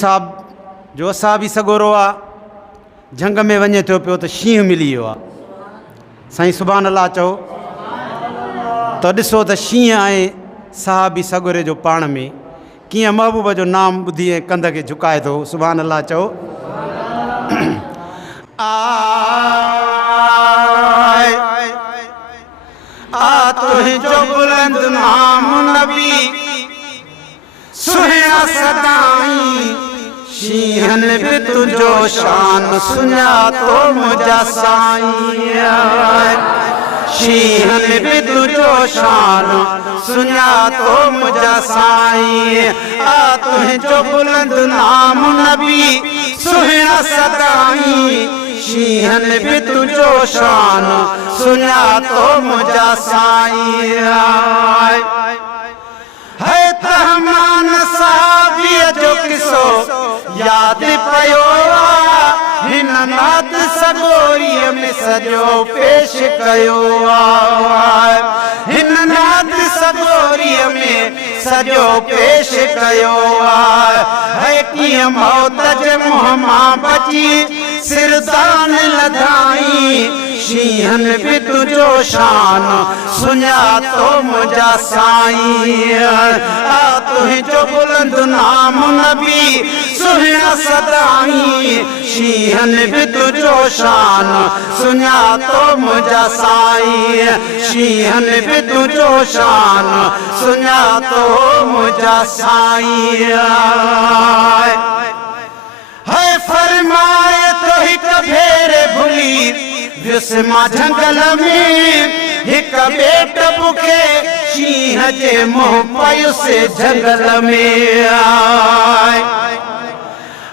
साहब जो असां बि सगोरो आहे झंग में वञे थो पियो त शींहुं मिली वियो आहे। साईं सुभाणे अल्लाह चओ त ॾिसो त शींहुं ऐं साहबी सगोरे जो पाण में कीअं महबूब जो नाम ॿुधी ऐं कंध खे झुकाए थो। सुभाणे अल्लाह चओ तुंहिंजो बुलंद नाम नबी सुहिणा सदाई शींहन बि तुंहिंजो शान सुञातो मुंहिंजा साईं। शींहन बि तुंहिंजो शान सुञातो मुंहिंजा साईं। तुंहिंजो बुलंद नाम नबी सुहिणा सदाई शींहन बि तुंहिंजो शान सुञातो मुंहिंजा साईं। है तहमान साहबीअ जो किसो यादि पियो हिन नात सगोरीअ में सॼो पेश कयो हिन नात सगोरीअ में सॼो पेश कयो है कीअं मौत जे मुंहं मां बची सिरदान लधाई शींहन बि तुंहिंजो शान सुञातो मुंहिंजा साईं। तुंहिंजो बुलंद नाम नबी सुहिणा सदाई शींहन बि तुंहिंजो शान सुञातो मुंहिंजा साईं। शींहन बि तुंहिंजो शान सुञातो मुंहिंजा साईं। है फरमाए तो हिक भेरे भुली वियुसि मां झंगल में हिक ॿेट बुखे शींहं जे मुंहुं पयुसि झंगल में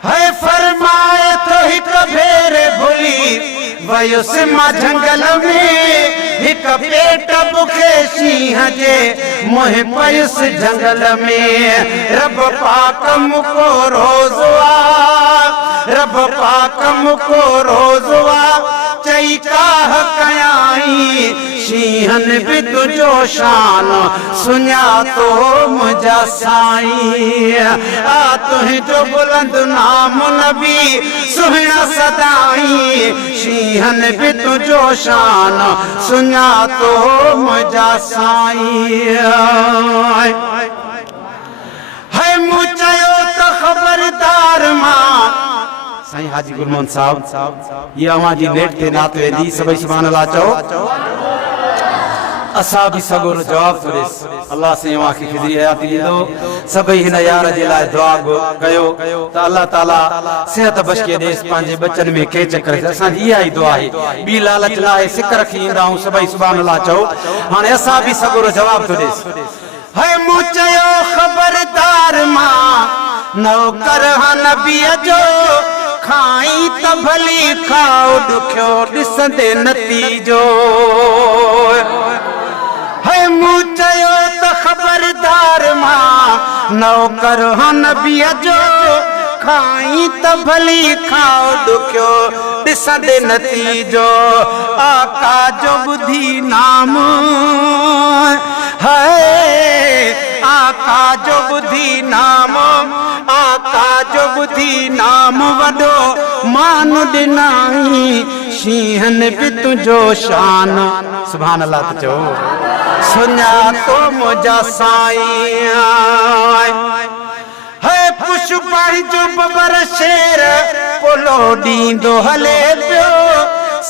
है फरमाए तो हिक भेरे भुली वयुसि मां झंगल में हिक ॿेट बुखे शींहं जे मुंहुं पयुसि झंगल में। रब पाक मुको रोज़ रब पाक मुको रोज़ चई काह कयाई शींहन बि तुंहिंजो शान सुञातो मुंहिंजा साईं। तुंहिंजो बुलंद नाम नबी सुहिणा सदाई शींहन बि तुंहिंजो शान सुञातो मुंहिंजा साईं। है मूं चयो त ख़बरदार मां साईं हाजी गुरमोहन साहब ये अवां जी नेट ते नात वेंदी सभई सुभाणे अल्लाह चओ असां बि सगोरो जवाब थो ॾेस अल्लाह से अवां खे खिदरी हयाती ॾींदो। सभई हिन यार जे लाइ दुआ कयो त अल्लाह ताला सेहत बख्शे ॾेस पंहिंजे बचन में के चकर असांजी इहा ई दुआ आहे। ॿी लालच लाइ सिक रखी ईंदा आहियूं सभई सुभाणे अल्लाह चओ हाणे असां बि सगोरो जवाब थो ॾेस। है मूं चयो ख़बरदार मां नौकर नबीअ जो खाई त भली खाओ ॾुखियो ॾिसंदे नतीजो। है मूं चयो त ख़बरदार मां नौकर नबीअ जो खाई त भली खाओ ॾुखियो ॾिसंदे नतीजो। आका जो ॿुधी नाम है आका जो ॿुधी नाम आका जो ॿुधी नाम वॾो मान ॾिनाई शींहन बि तुंहिंजो शान सुभाणे अल्लाह त चओ सुञातो मुंहिंजा साईं। है पुष्पाई जो बबर शेर पोलो ॾींदो हले पियो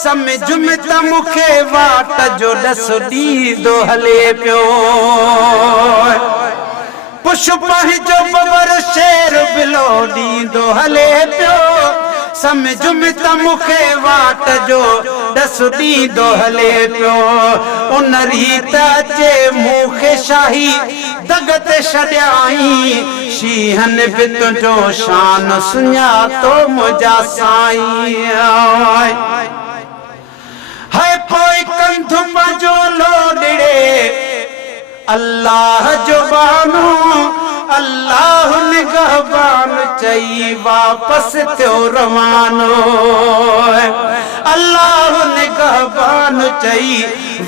समझ में त मूंखे वाट जो ॾस ॾींदो हले पियो। पुष्पाई जो बबर शेर बिलो ॾींदो हले पियो समझ में त मूंखे वाट जो ॾस ॾींदो हले पियो। उन रीत अचे मूंखे शाही दग ते छॾियाई शींहन बि तुंहिंजो शान सुञातो मुंहिंजा साईं। है पोइ कंधु पंहिंजो लोॾड़े अल्लाह जो बानो अल्लाह निगहबान चई वापस थियो रवानो। अल्लाह निगहबान चई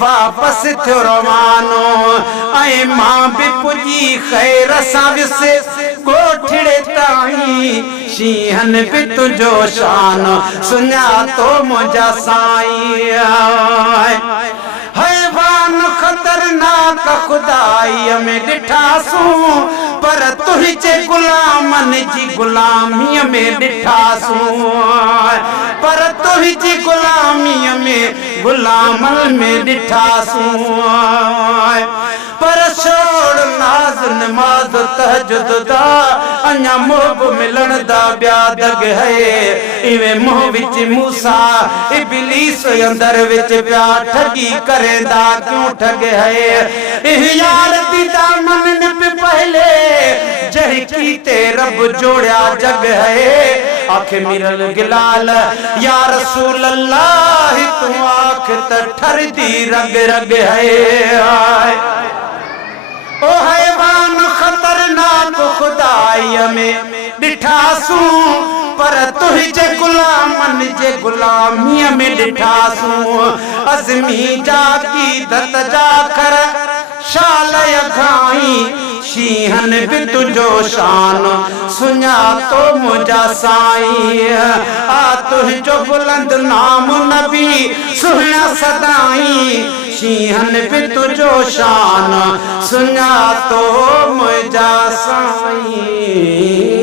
वापस थियो रवानो ऐं मां बि पुजी ख़ैर सां विसे गोठड़े ताईं शीहन बि तुंहिंजो शान सुञातो मुंहिंजा साईं हैवान खतरनाक खुदाईअ में ॾिठासूं पर तुंहिंजे गुलामन जी गुलामीअ में ॾिठासूं पर तुंहिंजी गुलामीअ में गुलामन में ॾिठासूं पर छोड़ नाज़ नमाज़ तहज्जुद दा अञा मोह मिलण दा ॿिया दग है इवे मोह विच मूसा इब्लीस अंदर विच पिया ठगी करेंदा क्यों ठग है यार दी दामन न पे पहले जह की ते रब जोड़या जग है आंख मिरल गिलाल या रसूल अल्लाह तू आंख त ठर दी रग रग है ओ हैवान खतरनाक खुदाई में ॾिठासूं पर तुंहिंजे गुलामन जे गुलामीअ में ॾिठासूं अज़मी जा क़ीदत जा कर शाल घाई शीहन बि तुंहिंजो शान सुञातो मुंहिंजा साईं आ तुंहिंजो बुलंद नाम नबी सुहिणा सदाई शीहन बि तुंहिंजो शान सुञातो मुंहिंजा साईं